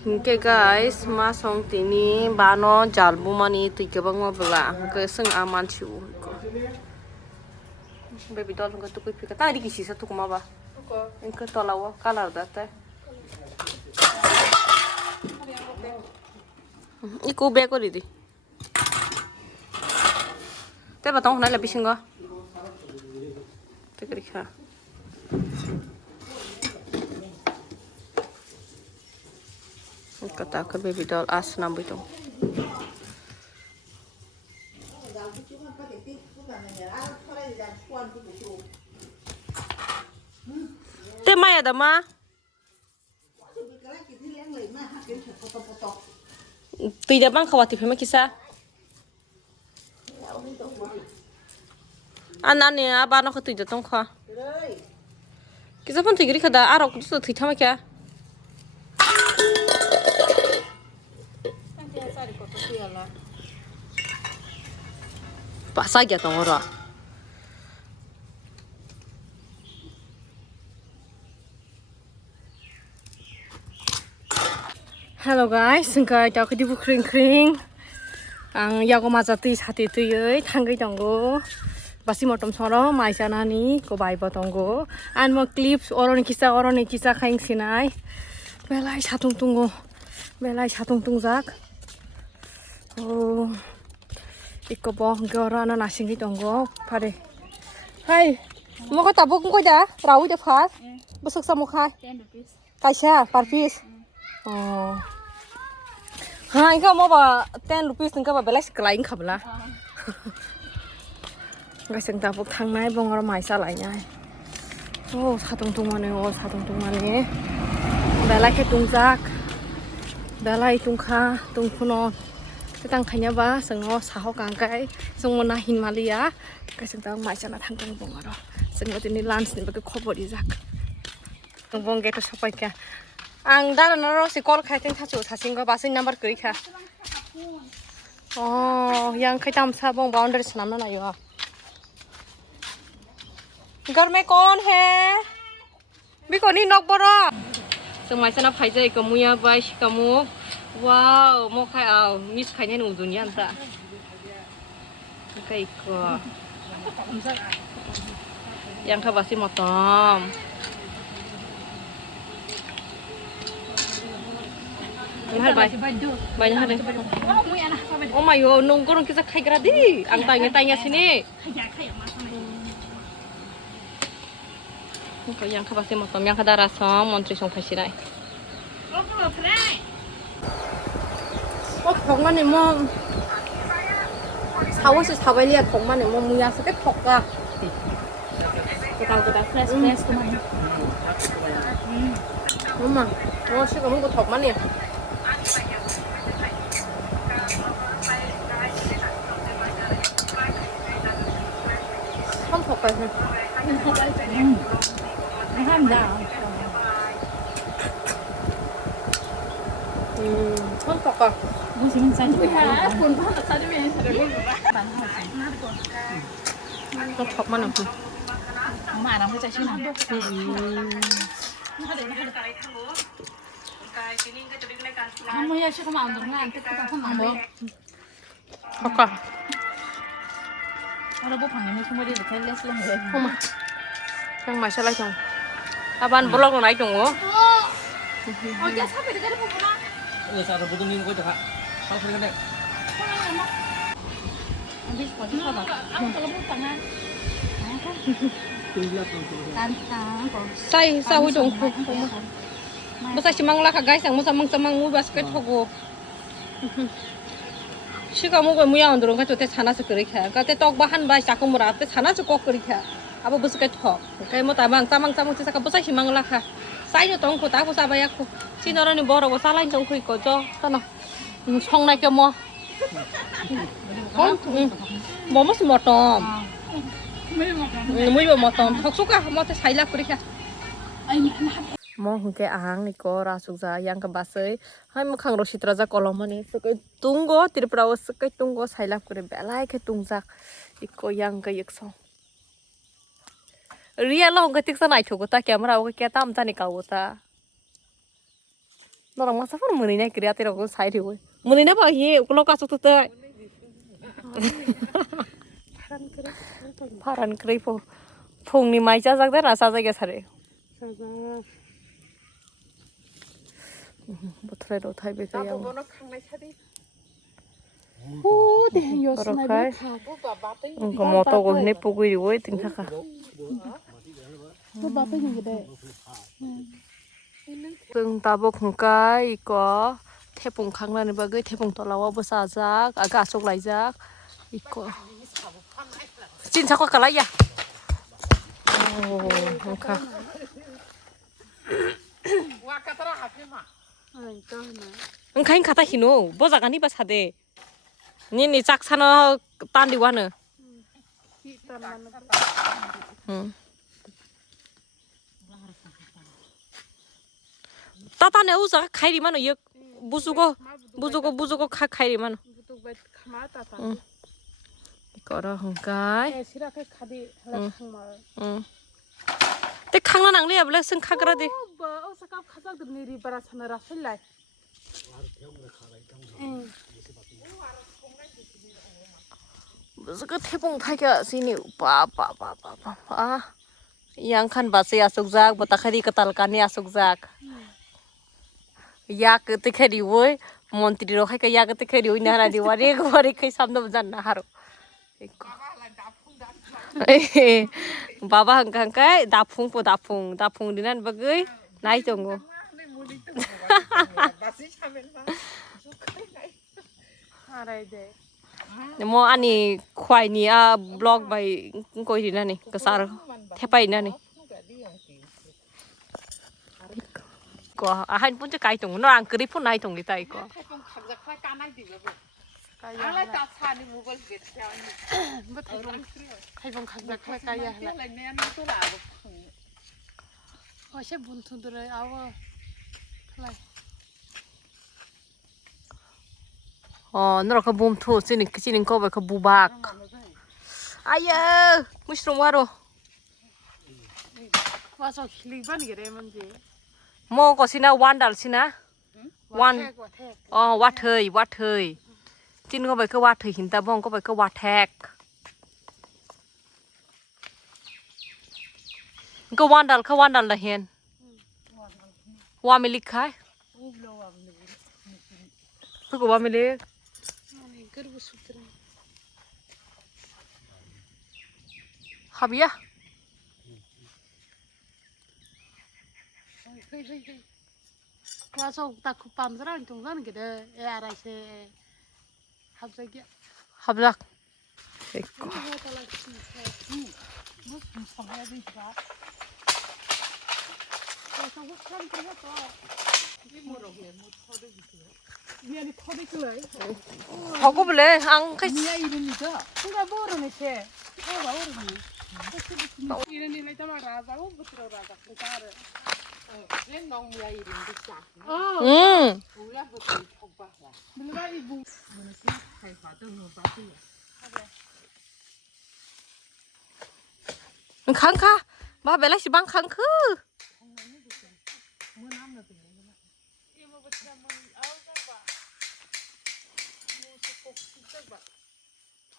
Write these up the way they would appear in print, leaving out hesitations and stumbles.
Oke guys, masong tini bano jalbu mani tikabang mabela ke seng aman ciu ko. Baby doll ko tu pika tadi kisi satu kuma ba. Engke tolawa kalar data. Iku be ko didi. Te batong na labi singa. Te kerikha. Kata ke baby doll as nambi tu. Te mai ada ma? Tidak bang khawatir phema kisa. Anan ya ba no khatu jatong kha. Kisa pun tigri khada arok tu thi thama kya? Pasa gya tong ora. Hello guys, sengkai tau kedi bu kring. Ang yago majati hati tu yoi tanggai tonggo. Basi motom soro mai sanani ko bai botonggo. An mo clips oroni kisa khaing sinai. Belai satung tunggo. Belai satung tungjak. Oh. Iko bo gora na nasingi tonggo. Pare. Hai. Mo ko tabuk ko da. Rau de fas. Besok samo khai. 10 rupees. Kaisa per piece. Oh. Ha, ingka mau ba 10 rupees ingka ba belai sekelain kabla. Guys, yang tapuk thang nai bong ora mai sa lai nyai. Oh, satung tung mane. Belai ke tungjak. Belai tungkha, tungkuno. Ketang khanya ba sengo saho kangkai, sengo na hin malia. Guys, yang tapuk mai sa na thang tung bong ora. Sengo tini lunch ni ba ke khobor izak. Bong ge to sopai ka. Ang dara naro si call khaiteng thachu thasinggo basing number kri kha. Oh, yang khaitam sa bong boundary sanam na yo. घर में कौन है? भी कोनी नॉक बरो। समाज से ना फाइजे कमुया बाइश कमु। वाव, मो खाय आओ मिस खायने नु दुनिया अंता। Kayak iko. Yang kabasi motom. Banyak ada. Oh my god, nunggu kita kayak gradi. Ang tanya sini. Ko yang kabasi motom yang kada rasam montri song phasirai. Oh, thongman ni mo. 사오시 사발리아 동만에 뭐 무야스 때 볶아. Kita fresh tu mana? 엄마, 시가 먹고 동만에. 한 볶아서. Hamda. 한 볶아. Musim saja. Pun banget saja ni. 또 덕만 없어. 엄마 안 하고 자신 안 돼. 뭐야 시간 안 들어. 안 뜯고 다 뭐. 볶아. Ada bu panggil musim dia dekat les lah. 엄마. 그냥 마셔라 좀. 아반 블로그 나이 좀. 어제 사비 dekat bukan? Sa bukan ni ko ta. Sa ko ni. Habis kau tu apa? Aku kalau bu tangan. 싸이 싸우 좀 고. 뭐사 시망라 가가이 상 뭐사 멍sam망 무 바스켓 하고. 시가 먹고 무야 안 들어 가지고 때 사나서 그렇게 해. 그때 떡바 한 바이 자꾸 뭐라 때 사나서 꼭 그렇게 해. 아버 바스켓 하. 그래 뭐 따방 따망 지사가 뭐사 시망라 가. 싸이도 똥고 따고 사바야고. 시너러니 뭐라고 살라인 좀 있고 저 하나. 성나게 뭐. 뭐 무슨 뭐 좀. Muy motom thok suka mo te saila kuri kha mo hungke ahang ni ko rasukja yang ka basai hai mo khang ro sitraja kolomani sukai tungo tirprawo sukai tungo saila kuri belai ke tungjak iko yang ka yekso real lo hungke tiksa nai thogo ta camera o ke tam jani ka ota 너랑 마사파는 문이네 그래야 되라고 사이리고 문이네 봐 예, 그로 가서 또 파란 그레이포 퐁니 마이 자작대라 사자게 사래 보트레로 타이베 그야 오, 네, 그렇게 이거 뭐 또고 내 보고 이러고 등사가 너 바쁘니 그래. từng ta bộ không cái có thép bông khăng lên bờ cái thép bông to lâu bữa xa rác à cả sốc lại rác có chín sao có cả lấy à không khá không khánh khá ta hiểu nó bao giờ cái này bao giờ nhìn này chắc sao nó tan đi qua nữa 따따네 우자 카이리만 여 무조고 카이리만 응 이거라 홍가이 응 때 캉나 낭리야 블레 승 카그라디 무슨 그 태봉 타겨 시니 빠빠빠빠빠 아 양칸 바세 아속작 바타카리 까탈카니 아속작 yak te khari woi montri ro khai ka yak te khari oi nara di wari ko wari kai samdam jan na haro baba hang kai dapung dinan bagai nai tongo mo ani khwai ni a blog bai koi dinan ni kasar thepai na ni có à hai bốn cái cây trồng nó ăn cái phun này trồng đi tay có nó có bùm thô xin có phải có bù bạc ai ơ mới xong qua rồi mo có xin nào wandal xin á wan wat hơi tin có phải cái wat hơi hiện ta bông có phải cái wat thẹt cái wandal là hiền wa milik khai cái wa milik habia 와서 딱 밤사랑 동사는 그래 애 알아서 합작이야 합작 이거 하고 볼래 안 같이 니야 이름이죠? 누가 모르네 쟤 뭐가 모르니 이름이 내 자마 라자고 부트러 라자 그다를 khăng kha ba bé lại chỉ băng khăng khư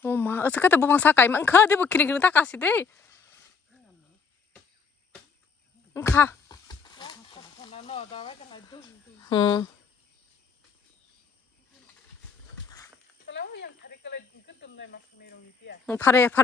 ô mà sao cái tao băng sa cái mà khơ đi bực kiri ta kasi đi kha 파래